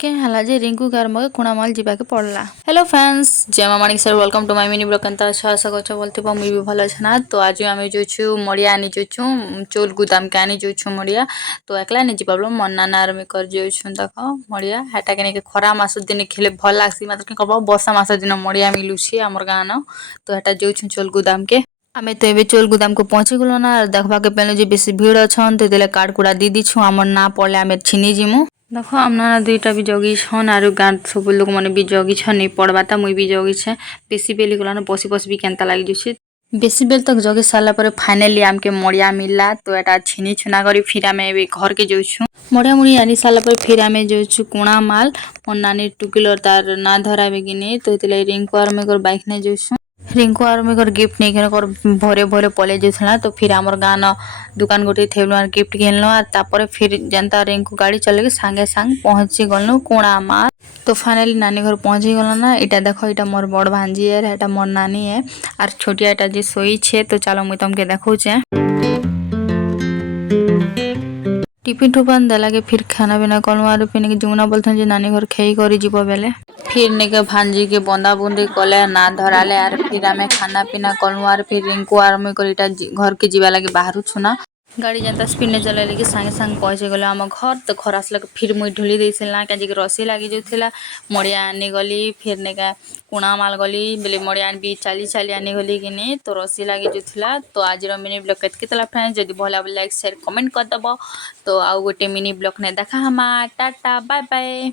के हला जे रिंकू घर मगे कुणामाल जीवाके पड़ला। हेलो फ्रेंड्स, जय मां Manik sir, welcome to my mini blog. केनता अच्छा आशा करछ बोलते मुई भी भल अछि ना। तो आज आमे जोछु मड़िया आनी जोछु चोल गुदाम के आनी जोछु मड़िया। तो एकला नि जीवाबलो मन नाना आर में कर जोछु देखो मड़िया हेटा के ने खरा मास दिन खेले भल लागसी, मात्र के कहबो बसा मास दिन मड़िया मिलुछि हमर गां न। तो हेटा जोछु चोल गुदाम के आमे तो एबे चोल गुदाम को पहुंची गलो ना। देखबा के पहले जे बेसी भीड़ अछन ते देले कार्ड कुड़ा दी दी छु हमर ना पड़ले आमे छिनी जिमु। देखो हमना दुईटा भी जगी छन आरु गां सब लोग माने भी जगी छ नहीं पड़बाता मुई भी जगी छे। बेसी बेली गला न बसी बसी भी केनता लागि जुछि। बेसी बेल तक जगे साला पर फाइनली आमके मड़िया मिलला। तो एटा छिनी छुना करी फिर आमे एबे घर के जोछु मड़िया मुड़ी आनी साला पर फिर आमे जोछु कुणा माल मोर नानी टुकिलर तार ना धराबे गिनी। तो इतले रिंकू आर में कर बाइक ने जोछु रिंकू आर में कर गिफ्ट नहीं कर भोरे भोरे पले जोछला। तो फिर हमर गां न दुकान गोटे थेबलो आर गिफ्ट घेनलो आर तापर फिर जनता रिंकू गाड़ी चले के संगे संग पहुंची गलनु कुणा माल। तो फाइनली नानी घर पहुंची गलो ना। इटा देखो इटा मोर बड़ भांजी है, एटा मोर नानी है आर छोटिया एटा जे सोई छे। तो चलो मुई तुमके देखौछे। टिफिन टुफान देला के फिर खाना पीना कलु आर फिर जुमना बोलथन जे नानी घर खेई करी जीवो बेले फिर नेके भांजी के बंदा बुंदी कले ना धराले आर फिर आमे खाना पीना कलु आर फिर रिंकू आर में करीटा घर के जीवा लगे बाहरु छुना गाड़ी जनता स्पीड ने चले लगे संगे संग पहुंचे गले आम घर। तो घर आसला फिर मुई ढुली देसिला काजी के रसी लागी जोथिला मड़िया आनी गली फिर नेका कुणा माल गली बेले मड़िया भी चाली चाली आनी गली कि नहीं। तो रसी लागी जोथिला। तो आज मिनी ब्लॉग केतके तला फ्रेंड्स जदी भला लाइक शेयर कमेंट कर दबो। तो आउ गोटे मिनी ब्लॉग ने देखा हमा टाटा बाय बाय।